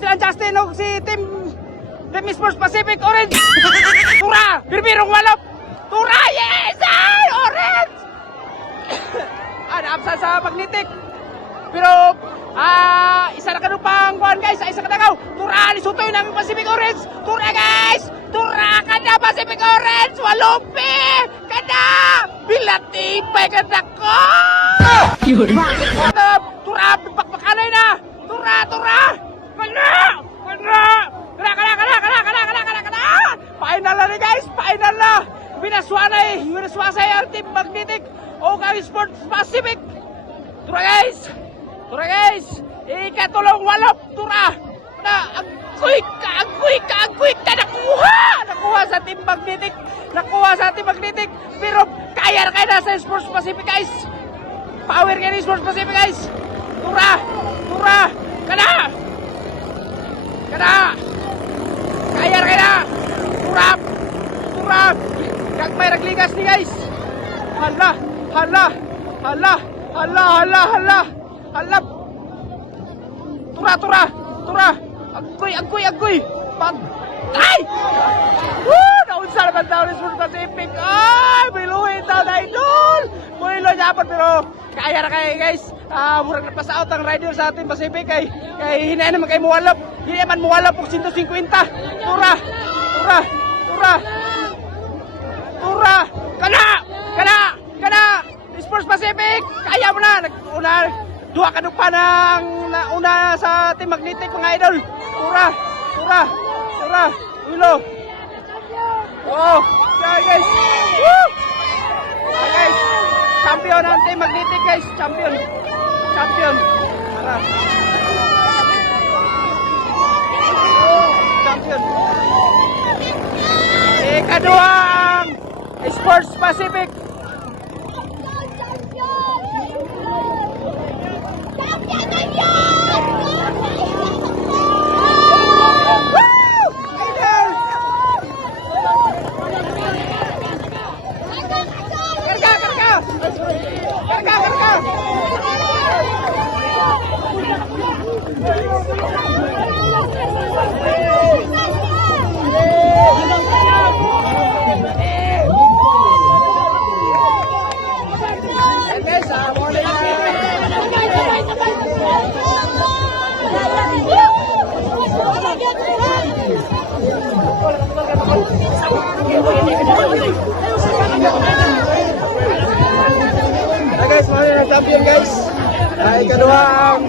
sila Justin o si Team Sports Pacific Orange. Tura! Birbirong walop! Tura! Yes! Ay! Orange! Naapsa sa Magnetic. Pero, isa na kanupang kuhan guys, isa ka nagaw. Tura! Lisutoy ng Pacific Orange. Tura guys! Tura ka na Pacific Orange! Walupi! Kada! Bilatipay ka na ko! Tura! Bakbakanay na! Tura! Tura! Kana! Kana! Kana! Final na guys! Final na! Binaswasay ang Team Magnetic o kami Sports Pacific! Tura guys! Tura guys! Ikatulong walop! Tura! Agkuy ka! Nakuha sa Team Magnetic! Nakuha sa Team Magnetic! Pero kaya na kayo na sa Sports Pacific guys! Power kayo ni Sports Pacific guys! Tura! Tura! Kana! Kana! Kaya na kayo na! Tura! Tura! Kagmay nagligas ni guys! Hala! Hala! Hala! Hala! Hala! Hala! Hala! Tura! Tura! Tura! Agkoy! Ay! Woo! Naunsa naman daw ni Sports Pacific! Ay! Biluhin daw na idol! Buhilo dapat pero kaya na kayo guys! Murag na pass out ang rider sa Team Pacific kay hinayin naman kayo muwalap! Hindi naman muwalap po 150! Tura! Tura! Tura! Tura! Kana! Sports Pacific! Kaya mo na! Nag-una! Duha ka pa ng nauna sa Team Magnetic mga idol! Tura! Tura! Tura! Ulo! Oh! Kaya guys! Woo! Kaya guys! Champion ang Team Magnetic guys! Champion! Champion! Tara! Champion! Ikaduhang Sports Pacific! Guys, mga na champion guys. Ikaduhang